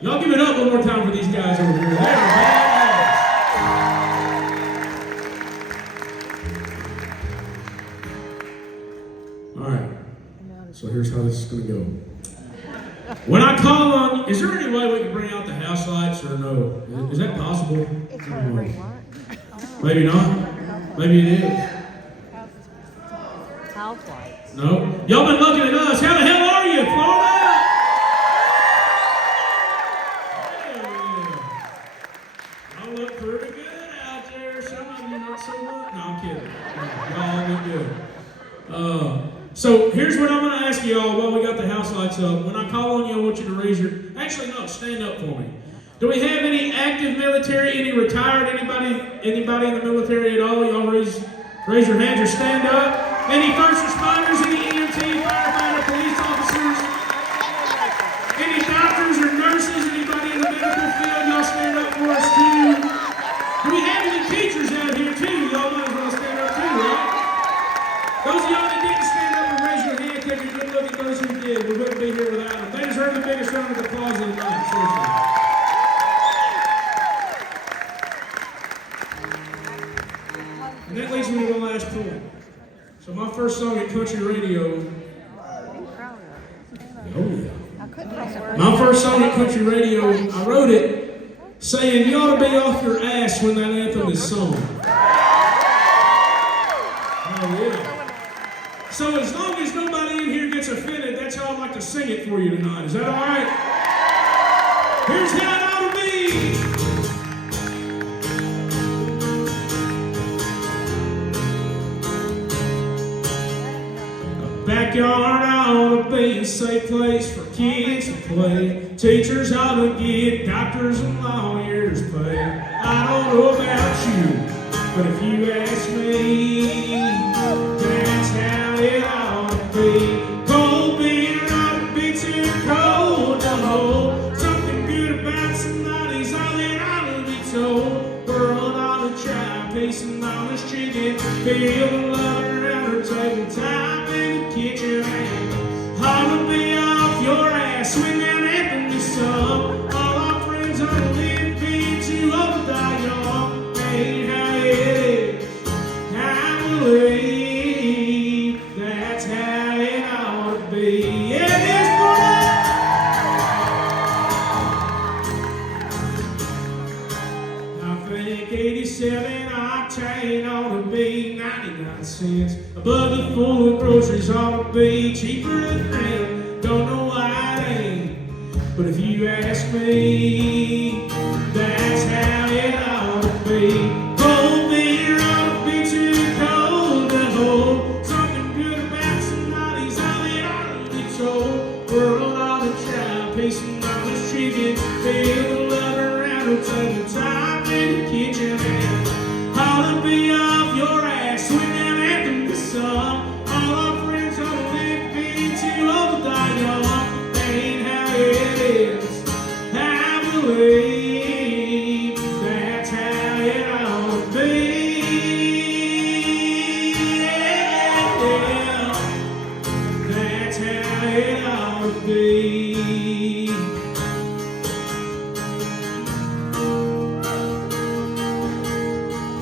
Y'all give it up one more time for these guys over here. They're badass. All right. So here's how this is going to go. When I call on, is there any way we can bring out the house lights or no? Is that possible? Maybe not. Maybe it is. House lights. No. Y'all been looking at us. How the hell are you, Florida? Y'all look pretty good out there. Some of you not so much. No, I'm kidding. Y'all look good. So here's what I'm going to ask y'all while we got the house lights up. When I call on you, I want you to raise your... Actually, no, stand up for me. Do we have any active military, any retired, anybody in the military at all? Y'all raise your hands or stand up. Any first responders, any EMT, firefighter, police officers, any doctors or nurses, anybody in the medical field, y'all stand up for us too. Do we have any teachers out here too? Y'all might as well stand up too, right? Those of y'all that didn't stand up and raise your hand, take a good look at those who did. We wouldn't be here without them. They deserve the biggest round of applause of the night, seriously. And that leads me to the last point. So my first song at country radio. Oh yeah. My first song at country radio, I wrote it saying you ought to be off your ass when that anthem is sung. Oh yeah. So as long as nobody in here gets offended, that's how I'd like to sing it for you tonight. Is that all right? Here's how it ought to be. Backyard ought to be a safe place for kids to play. Teachers ought to get doctors and lawyers paid. I don't know about you, but if you ask me, that's how it ought to be. Cold beer ought to be too cold to hold. Something good about somebody's all it ought to be told. World ought to try pacing on this chicken. Feel the love around her table time. Kitchen and ought to be off your ass when that anthem is sung. All our friends are living, being too old to die young. Ain't how it is. I believe that's how it ought to be. Yeah, it is for I think 87 octane ought to be 99 cents. A bucket full of groceries ought to be cheaper than rent. Don't know why it ain't, but if you ask me, that's how it ought to be. Cold beer ought to be too cold to hold. Something good about somebody's all it ought to be told. World ought to try pacing on this chicken. Feel the love around her table time in the kitchen and ought to be off your ass when that anthem is sung. All our friends ought to live, being too old to die young. Ain't how it is. I believe that's how it ought to be. Yeah, that's how it ought to be.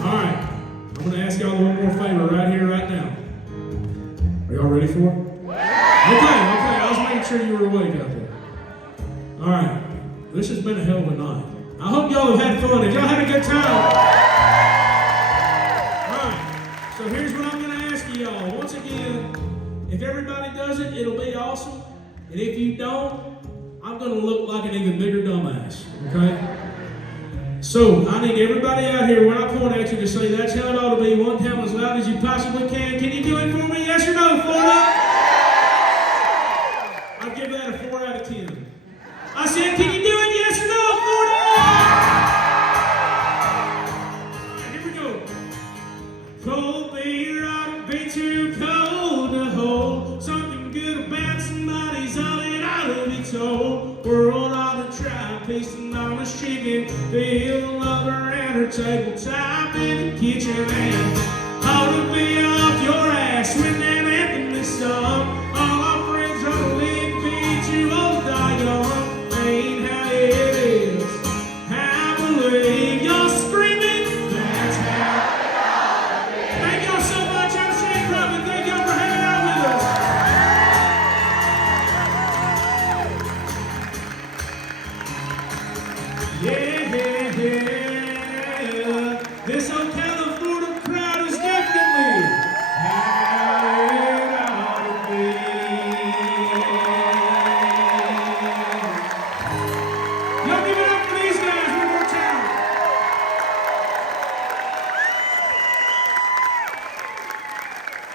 All right, I'm going to ask y'all one more favor right here, right now. Are y'all ready for it? Okay, I was making sure you were awake out there. All right, this has been a hell of a night. I hope y'all have had fun. Have y'all had a good time? All right, so here's what I'm going to ask you y'all. Once again, if everybody does it, it'll be awesome. And if you don't, I'm going to look like an even bigger dumbass, okay? So, I need everybody out here, when I point at you, to say that's how it ought to be, one time as loud as you possibly can. Can you do it for me? Yes or no, Florida? I'd give that a 4 out of 10. I said, can you do it? Yes or no, Florida? All right, here we go. Cold beer ought to be too cold to hold. Something good about somebody's all it ought to be told. World ought to try pacing on this chicken. Feel the love around her table top in the kitchen and ought to be off your ass when that anthem is sung. All our friends are living, be too old to die young. Ain't how it is. Yeah.